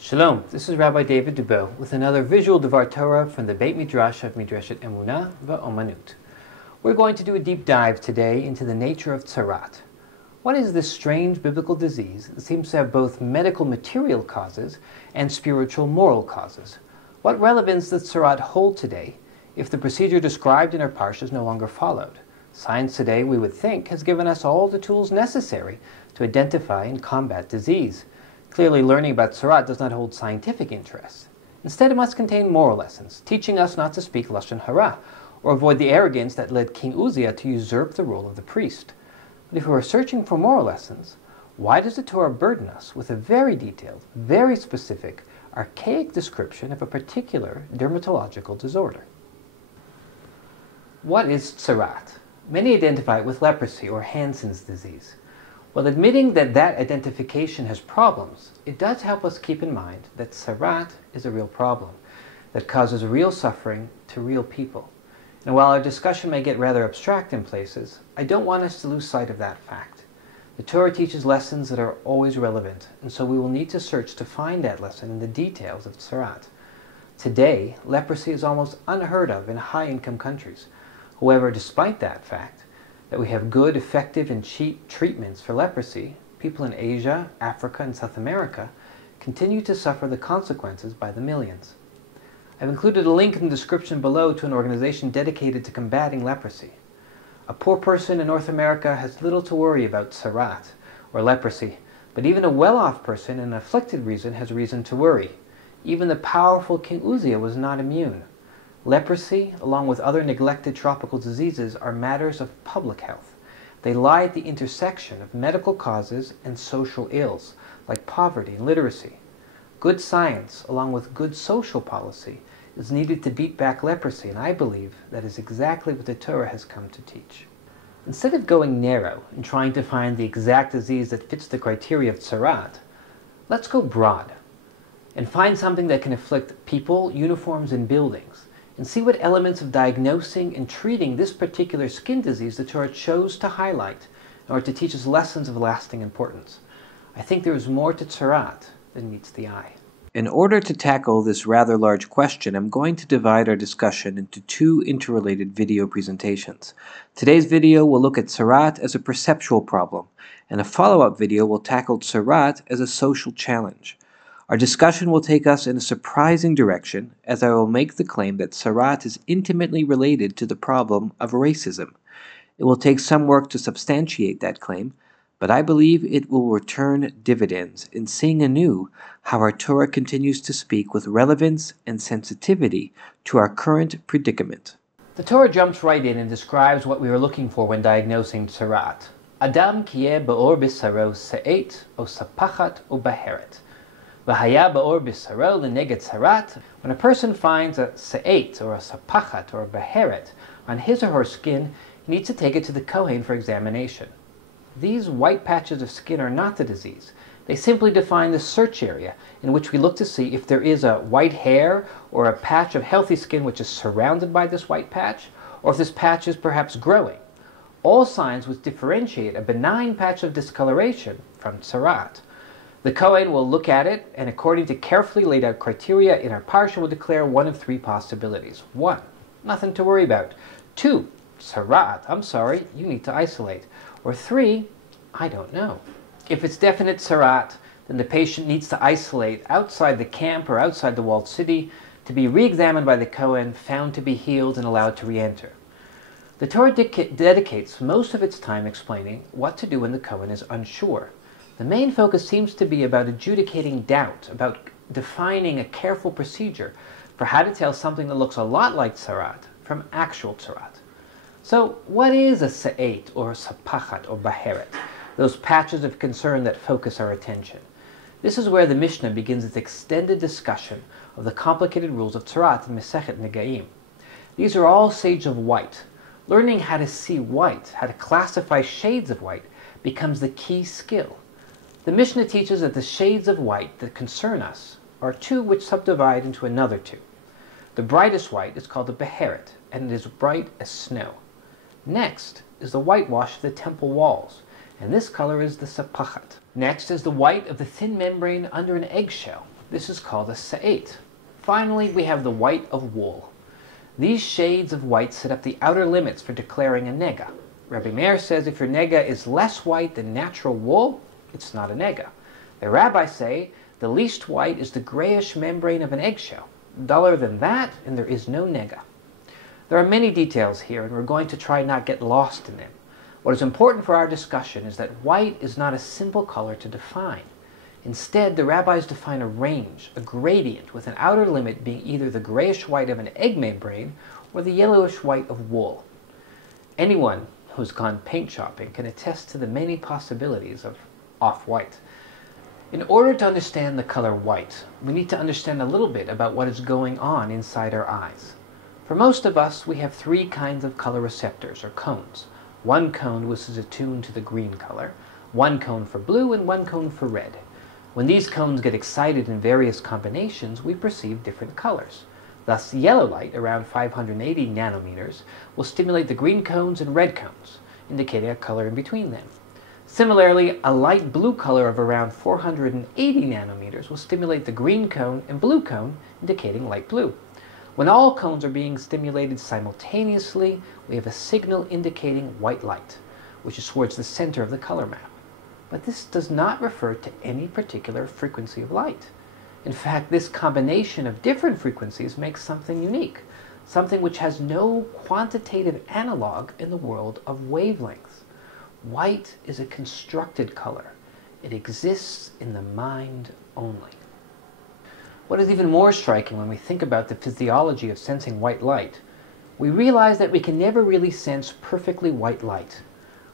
Shalom, this is Rabbi Debow with another visual Devar Torah from the Beit Midrash of Midrashet Emunah va'Omanut. We're going to do a deep dive today into the nature of Tzara'at. What is this strange biblical disease that seems to have both medical material causes and spiritual moral causes? What relevance does Tzara'at hold today if the procedure described in our parsha is no longer followed? Science today, we would think, has given us all the tools necessary to identify and combat disease. Clearly, learning about Tzara'at does not hold scientific interest. Instead, it must contain moral lessons, teaching us not to speak lashon hara, or avoid the arrogance that led King Uzziah to usurp the role of the priest. But if we are searching for moral lessons, why does the Torah burden us with a very detailed, very specific, archaic description of a particular dermatological disorder? What is Tzara'at? Many identify it with leprosy or Hansen's disease. While admitting that identification has problems, it does help us keep in mind that Tzara'at is a real problem that causes real suffering to real people. And while our discussion may get rather abstract in places, I don't want us to lose sight of that fact. The Torah teaches lessons that are always relevant, and so we will need to search to find that lesson in the details of Tzara'at. Today, leprosy is almost unheard of in high-income countries. However, despite that fact, that we have good, effective, and cheap treatments for leprosy, people in Asia, Africa, and South America continue to suffer the consequences by the millions. I've included a link in the description below to an organization dedicated to combating leprosy. A poor person in North America has little to worry about Tzara'at or leprosy, but even a well-off person in an afflicted region has reason to worry. Even the powerful King Uzziah was not immune. Leprosy, along with other neglected tropical diseases, are matters of public health. They lie at the intersection of medical causes and social ills, like poverty and literacy. Good science, along with good social policy, is needed to beat back leprosy, and I believe that is exactly what the Torah has come to teach. Instead of going narrow and trying to find the exact disease that fits the criteria of Tzara'at, let's go broad and find something that can afflict people, uniforms, and buildings, and see what elements of diagnosing and treating this particular skin disease the Torah chose to highlight in order to teach us lessons of lasting importance. I think there is more to Tzara'at than meets the eye. In order to tackle this rather large question, I'm going to divide our discussion into two interrelated video presentations. Today's video will look at Tzara'at as a perceptual problem, and a follow-up video will tackle Tzara'at as a social challenge. Our discussion will take us in a surprising direction, as I will make the claim that Tzara'at is intimately related to the problem of racism. It will take some work to substantiate that claim, but I believe it will return dividends in seeing anew how our Torah continues to speak with relevance and sensitivity to our current predicament. The Torah jumps right in and describes what we are looking for when diagnosing Tzara'at. Adam kieh ba'or b'saro se'et o sapachat o baheret. V'haya ba'or b'saro l'neged Tzara'at. When a person finds a se'et or a sapachat or a baheret on his or her skin, he needs to take it to the Kohen for examination. These white patches of skin are not the disease. They simply define the search area in which we look to see if there is a white hair or a patch of healthy skin which is surrounded by this white patch, or if this patch is perhaps growing. All signs which differentiate a benign patch of discoloration from Tzara'at. The Kohen will look at it, and according to carefully laid out criteria in our parsha, will declare one of three possibilities. 1. Nothing to worry about. 2. Tzara'at, you need to isolate. Or 3. I don't know. If it's definite Tzara'at, then the patient needs to isolate outside the camp or outside the walled city to be re-examined by the Kohen, found to be healed, and allowed to re-enter. The Torah dedicates most of its time explaining what to do when the Kohen is unsure. The main focus seems to be about adjudicating doubt, about defining a careful procedure for how to tell something that looks a lot like Tzara'at from actual Tzara'at. So, what is a se'et or a sapachat or baheret? Those patches of concern that focus our attention. This is where the Mishna begins its extended discussion of the complicated rules of Tzara'at in Masechet Negaim. These are all shades of white. Learning how to see white, how to classify shades of white, becomes the key skill. The Mishna teaches that the shades of white that concern us are two which subdivide into another two. The brightest white is called the baheret, and it is bright as snow. Next is the whitewash of the temple walls, and this color is the sapachat. Next is the white of the thin membrane under an eggshell, This is called a sa'ate. Finally, we have the white of wool. These shades of white set up the outer limits for declaring a nega. Rabbi Meir says if your nega is less white than natural wool, it's not a nega. The rabbis say the least white is the grayish membrane of an eggshell. Duller than that, and there is no nega. There are many details here, and we're going to try not get lost in them. What is important for our discussion is that white is not a simple color to define. Instead, the rabbis define a range, a gradient, with an outer limit being either the grayish white of an egg membrane or the yellowish white of wool. Anyone who's gone paint shopping can attest to the many possibilities of off-white. In order to understand the color white, we need to understand a little bit about what is going on inside our eyes. For most of us, we have three kinds of color receptors, or cones. One cone which is attuned to the green color, one cone for blue, and one cone for red. When these cones get excited in various combinations, we perceive different colors. Thus, yellow light, around 580 nanometers, will stimulate the green cones and red cones, indicating a color in between them. Similarly, a light blue color of around 480 nanometers will stimulate the green cone and blue cone, indicating light blue. When all cones are being stimulated simultaneously, we have a signal indicating white light, which is towards the center of the color map. But this does not refer to any particular frequency of light. In fact, this combination of different frequencies makes something unique, something which has no quantitative analog in the world of wavelengths. White is a constructed color. It exists in the mind only. What is even more striking when we think about the physiology of sensing white light, we realize that we can never really sense perfectly white light.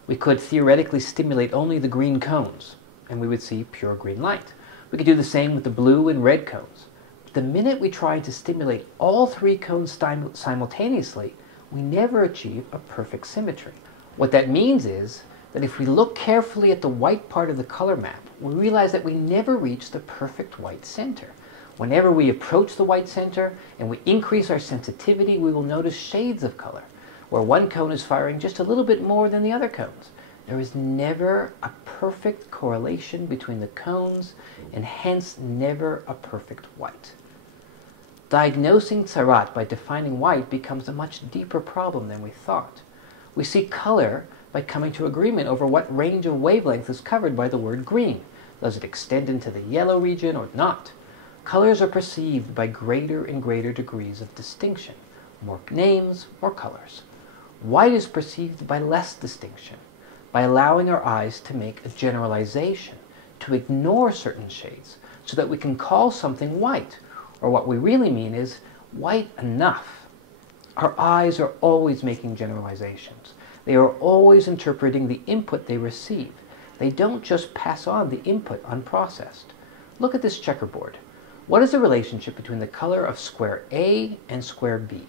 We could theoretically stimulate only the green cones, and we would see pure green light. We could do the same with the blue and red cones. But the minute we try to stimulate all three cones simultaneously, we never achieve a perfect symmetry. What that means is that if we look carefully at the white part of the color map, we realize that we never reach the perfect white center. Whenever we approach the white center and we increase our sensitivity, we will notice shades of color, where one cone is firing just a little bit more than the other cones. There is never a perfect correlation between the cones, and hence never a perfect white. Diagnosing tzara'at by defining white becomes a much deeper problem than we thought. We see color by coming to agreement over what range of wavelength is covered by the word green. Does it extend into the yellow region or not? Colors are perceived by greater and greater degrees of distinction. More names, more colors. White is perceived by less distinction, by allowing our eyes to make a generalization, to ignore certain shades, so that we can call something white, or what we really mean is white enough. Our eyes are always making generalizations. They are always interpreting the input they receive. They don't just pass on the input unprocessed. Look at this checkerboard. What is the relationship between the color of square A and square B?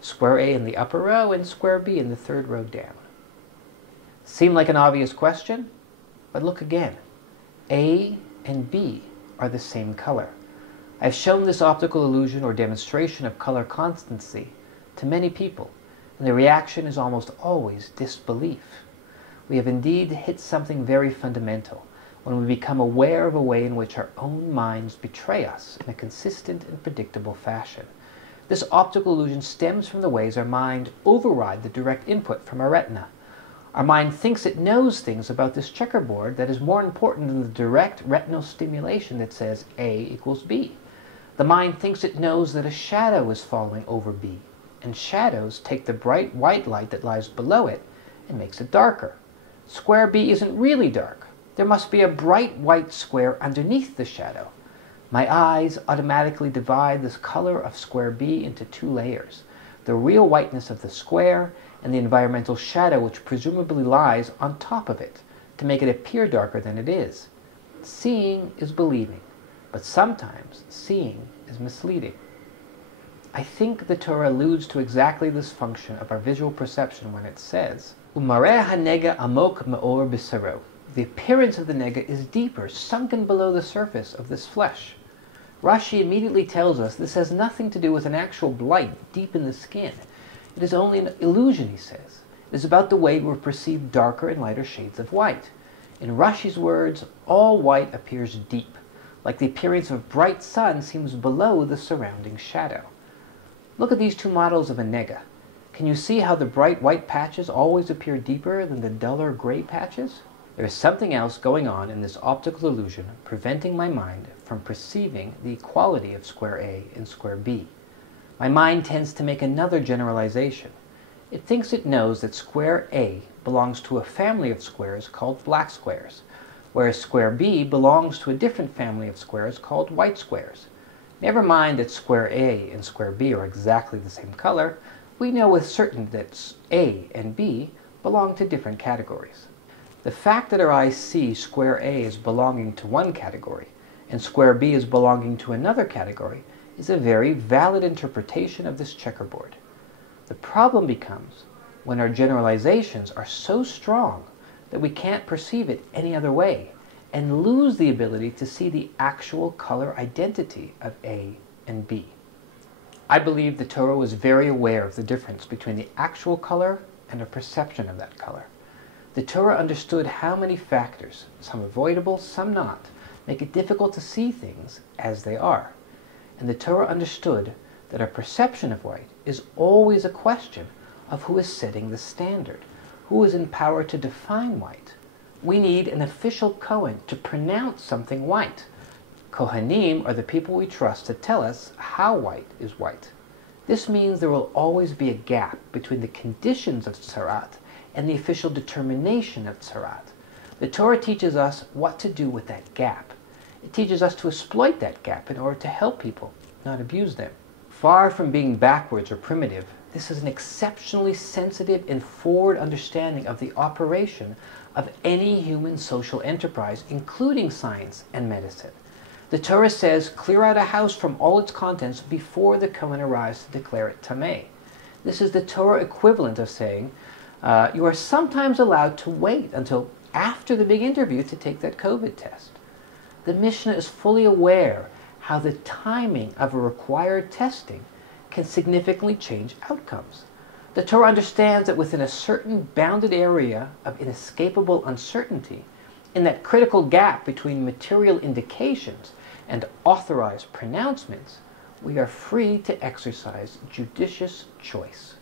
Square A in the upper row and square B in the third row down. Seem like an obvious question? But look again. A and B are the same color. I've shown this optical illusion or demonstration of color constancy to many people, and the reaction is almost always disbelief. We have indeed hit something very fundamental when we become aware of a way in which our own minds betray us in a consistent and predictable fashion. This optical illusion stems from the ways our mind override the direct input from our retina. Our mind thinks it knows things about this checkerboard that is more important than the direct retinal stimulation that says A equals B. The mind thinks it knows that a shadow is falling over B, and shadows take the bright white light that lies below it and makes it darker. Square B isn't really dark. There must be a bright white square underneath the shadow. My eyes automatically divide this color of square B into two layers, the real whiteness of the square and the environmental shadow which presumably lies on top of it, to make it appear darker than it is. Seeing is believing, but sometimes seeing is misleading. I think the Torah alludes to exactly this function of our visual perception when it says, "Umareh hanega amok me'or b'saro." The appearance of the nega is deeper, sunken below the surface of this flesh. Rashi immediately tells us this has nothing to do with an actual blight deep in the skin. It is only an illusion, he says. It is about the way we perceive darker and lighter shades of white. In Rashi's words, all white appears deep, like the appearance of a bright sun seems below the surrounding shadow. Look at these two models of a nega. Can you see how the bright white patches always appear deeper than the duller gray patches? There is something else going on in this optical illusion preventing my mind from perceiving the equality of square A and square B. My mind tends to make another generalization. It thinks it knows that square A belongs to a family of squares called black squares, whereas square B belongs to a different family of squares called white squares. Never mind that square A and square B are exactly the same color, we know with certainty that A and B belong to different categories. The fact that our eyes see square A as belonging to one category and square B as belonging to another category is a very valid interpretation of this checkerboard. The problem becomes when our generalizations are so strong that we can't perceive it any other way and lose the ability to see the actual color identity of A and B. I believe the Torah was very aware of the difference between the actual color and a perception of that color. The Torah understood how many factors, some avoidable, some not, make it difficult to see things as they are. And the Torah understood that our perception of white is always a question of who is setting the standard, who is in power to define white. We need an official Kohen to pronounce something white. Kohanim are the people we trust to tell us how white is white. This means there will always be a gap between the conditions of Tzara'at and the official determination of Tzara'at. The Torah teaches us what to do with that gap. It teaches us to exploit that gap in order to help people, not abuse them. Far from being backwards or primitive, this is an exceptionally sensitive and forward understanding of the operation of any human social enterprise, including science and medicine. The Torah says, clear out a house from all its contents before the Kohen arrives to declare it tameh. This is the Torah equivalent of saying, you are sometimes allowed to wait until after the big interview to take that COVID test. The Mishna is fully aware how the timing of a required testing can significantly change outcomes. The Torah understands that within a certain bounded area of inescapable uncertainty, in that critical gap between material indications and authorized pronouncements, we are free to exercise judicious choice.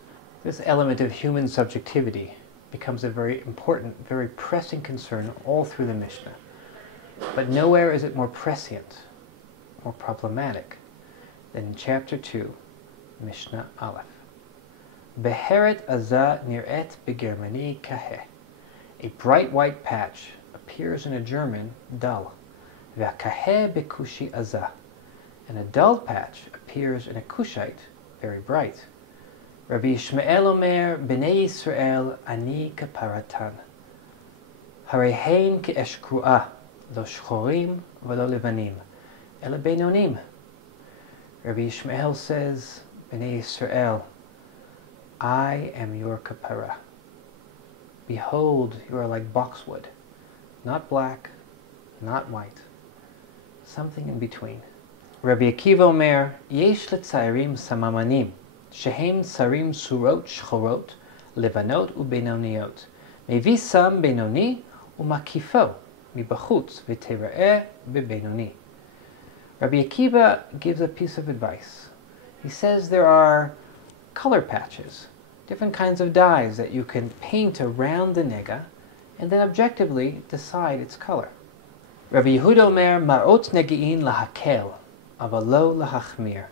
This element of human subjectivity becomes a very important, very pressing concern all through the Mishnah. But nowhere is it more prescient, more problematic, than in chapter 2, Mishnah Aleph. Beheret azah nir'et begermani kaheh. A bright white patch appears in a German dull. Ve'kaheh bekushi azah. And a dull patch appears in a Kushite very bright. Rabbi Yishmael omer, Bnei Yisrael ani kaparatan. Harehein ke'eshkru'ah, lo shchorim v'lo levanim, ele beinonim. Rabbi Yishmael says, Bnei Yisrael, I am your kapara. Behold, you are like boxwood, not black, not white, something in between. Rabbi Akiva omer, yesh letzairim samamanim, shehem tsarim surot shchorot, levanot ubenoniot, mevi sam benoni umakifo, mibachutz v'tera'eh bebenoni. Rabbi Akiva gives a piece of advice. He says there are color patches, different kinds of dyes that you can paint around the nega and then objectively decide its color. Rabbi Yehuda omer, marot negi'in lahakel, אבל לא להחמיר.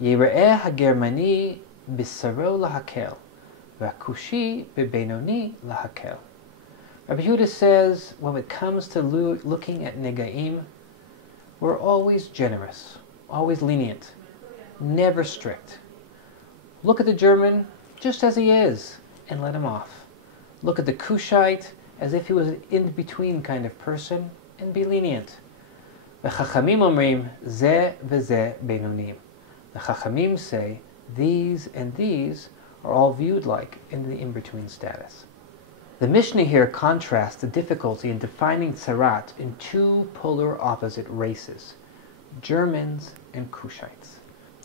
יראה הגרמני בשרו להקל, והכושי בבינוני להקל. Rabbi Yehuda says, when it comes to looking at negaim, we're always generous, always lenient, never strict. Look at the German just as he is, and let him off. Look at the Kushite as if he was an in-between kind of person, and be lenient. V'chachamim omrim, zeh v'zeh beinonim. The Chachamim say, these and these are all viewed like in the in-between status. The Mishnah here contrasts the difficulty in defining Tzara'at in two polar opposite races, Germans and Kushites.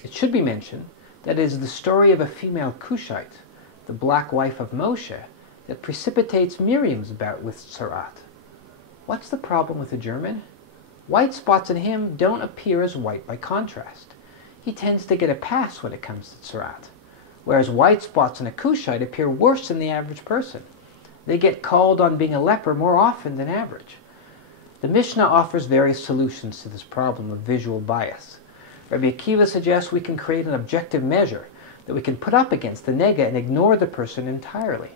It should be mentioned that it is the story of a female Kushite, the black wife of Moshe, that precipitates Miriam's bout with Tzara'at. What's the problem with the German? White spots in him don't appear as white by contrast. He tends to get a pass when it comes to Tzara'at, whereas white spots in a Cushite appear worse than the average person. They get called on being a leper more often than average. The Mishnah offers various solutions to this problem of visual bias. Rabbi Akiva suggests we can create an objective measure that we can put up against the nega and ignore the person entirely.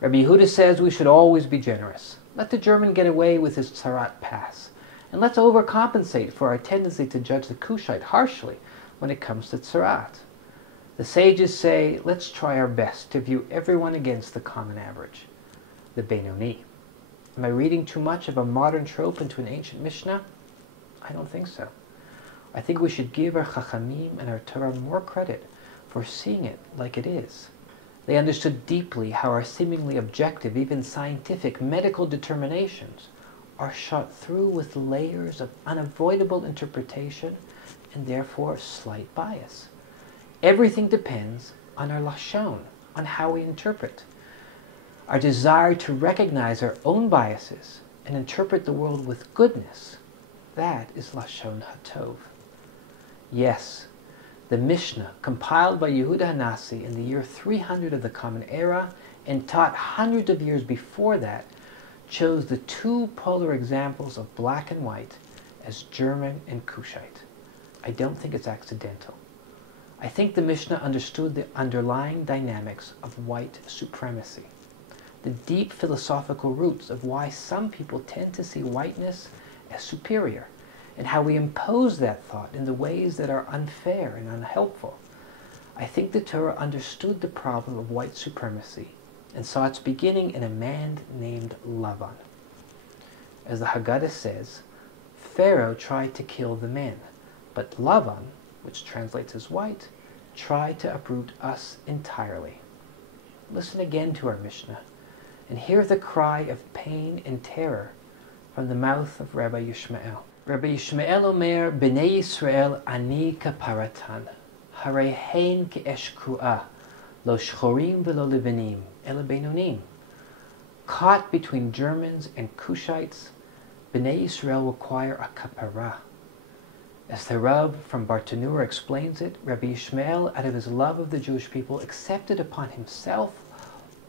Rabbi Yehuda says we should always be generous. Let the German get away with his Tzara'at pass, and let's overcompensate for our tendency to judge the Cushite harshly when it comes to Tzara'at. The sages say, let's try our best to view everyone against the common average, the Benoni. Am I reading too much of a modern trope into an ancient Mishnah? I don't think so. I think we should give our Chachamim and our Torah more credit for seeing it like it is. They understood deeply how our seemingly objective, even scientific, medical determinations are shot through with layers of unavoidable interpretation and therefore slight bias. Everything depends on our lashon, on how we interpret. Our desire to recognize our own biases and interpret the world with goodness, that is lashon hatov. Yes, the Mishnah, compiled by Yehuda Hanassi in the year 300 of the Common Era and taught hundreds of years before that, chose the two polar examples of black and white as German and Cushite. I don't think it's accidental. I think the Mishnah understood the underlying dynamics of white supremacy, the deep philosophical roots of why some people tend to see whiteness as superior, and how we impose that thought in the ways that are unfair and unhelpful. I think the Torah understood the problem of white supremacy and saw its beginning in a man named Lavan. As the Haggadah says, Pharaoh tried to kill the men, but Lavan, which translates as white, tried to uproot us entirely. Listen again to our Mishnah and hear the cry of pain and terror from the mouth of Rabbi Yishmael. Rabbi Yishmael Omer, Bnei Yisrael ani kaparatan, harei hein ke'esh kru'ah, lo shchorim velo levanim, ela beinonim. Caught between Germans and Cushites, Bnei Yisrael require a kapara. As the Rav from Bartanura explains it, Rabbi Yishmael, out of his love of the Jewish people, accepted upon himself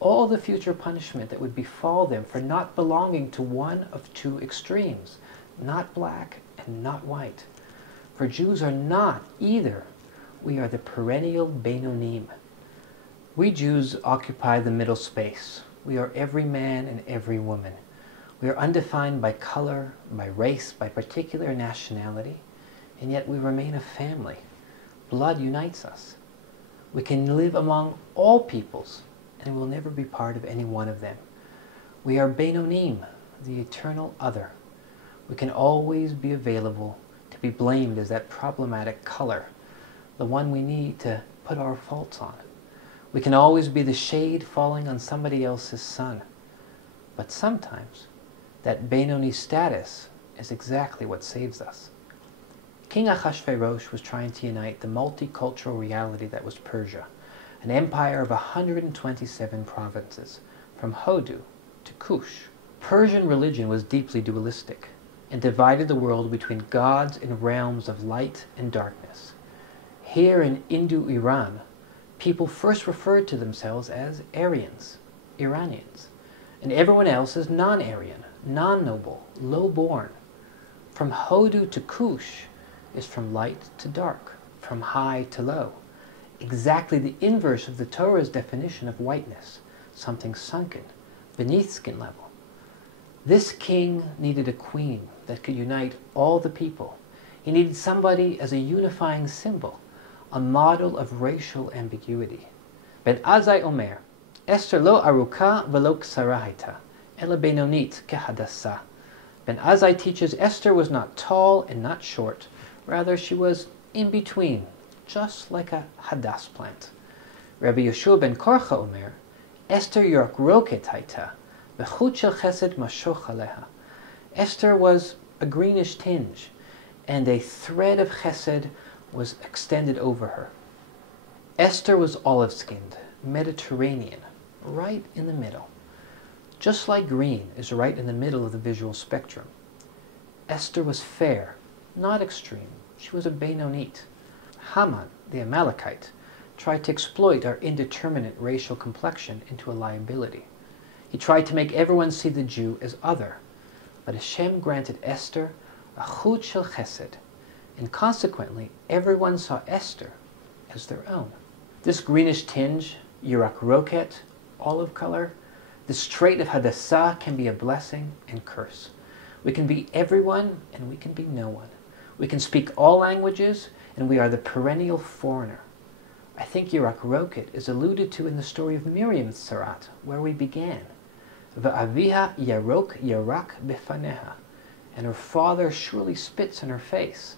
all the future punishment that would befall them for not belonging to one of two extremes, not black and not white. For Jews are not either. We are the perennial Beinonim. We Jews occupy the middle space. We are every man and every woman. We are undefined by color, by race, by particular nationality, and yet we remain a family. Blood unites us. We can live among all peoples, and we'll never be part of any one of them. We are Beinonim, the eternal other. We can always be available to be blamed as that problematic color, the one we need to put our faults on. We can always be the shade falling on somebody else's sun. But sometimes, that Benoni status is exactly what saves us. King Achashverosh was trying to unite the multicultural reality that was Persia, an empire of 127 provinces, from Hodu to Kush. Persian religion was deeply dualistic and divided the world between gods and realms of light and darkness. Here in Indo-Iran, people first referred to themselves as Aryans, Iranians, and everyone else as non-Aryan, non-noble, low-born. From Hodu to Kush is from light to dark, from high to low. Exactly the inverse of the Torah's definition of whiteness, something sunken, beneath skin level. This king needed a queen that could unite all the people. He needed somebody as a unifying symbol, a model of racial ambiguity. Ben Azai Omer, Esther lo aruka velo ksara haita, ela benonit kehadassa. Ben Azai teaches Esther was not tall and not short, rather she was in between, just like a hadass plant. Rabbi Yeshua ben Korcha Omer, Esther york roket haita, v'chut shel chesed mashoch aleha. Esther was a greenish tinge, and a thread of chesed was extended over her. Esther was olive-skinned, Mediterranean, right in the middle. Just like green is right in the middle of the visual spectrum. Esther was fair, not extreme. She was a Benonit. Haman, the Amalekite, tried to exploit our indeterminate racial complexion into a liability. He tried to make everyone see the Jew as other. But Hashem granted Esther a chut shel chesed, and consequently everyone saw Esther as their own. This greenish tinge, yirak roket, olive color, this trait of hadassah can be a blessing and curse. We can be everyone and we can be no one. We can speak all languages and we are the perennial foreigner. I think yirak roket is alluded to in the story of Miriam's Tzara'at, where we began. Va'aviha yarok yarak befaneha, and her father surely spits in her face.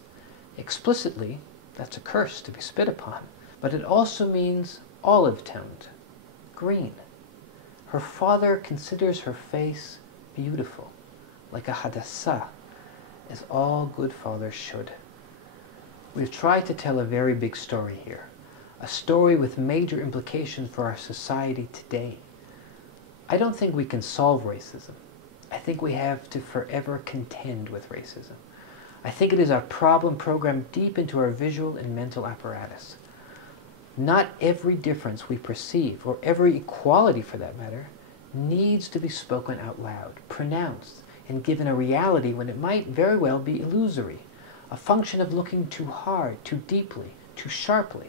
Explicitly, that's a curse to be spit upon, but it also means olive-toned, green. Her father considers her face beautiful, like a hadassah, as all good fathers should. We've tried to tell a very big story here, a story with major implications for our society today. I don't think we can solve racism. I think we have to forever contend with racism. I think it is a problem programmed deep into our visual and mental apparatus. Not every difference we perceive, or every equality for that matter, needs to be spoken out loud, pronounced, and given a reality when it might very well be illusory, a function of looking too hard, too deeply, too sharply,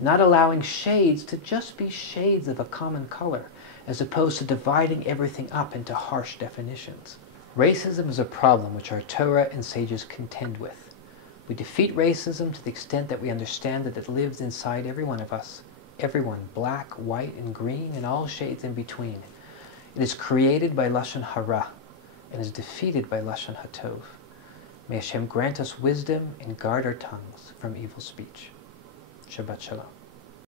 not allowing shades to just be shades of a common color, as opposed to dividing everything up into harsh definitions. Racism is a problem which our Torah and sages contend with. We defeat racism to the extent that we understand that it lives inside every one of us, everyone, black, white, and green, and all shades in between. It is created by Lashon Hara, and is defeated by Lashon Hatov. May Hashem grant us wisdom and guard our tongues from evil speech. Shabbat Shalom.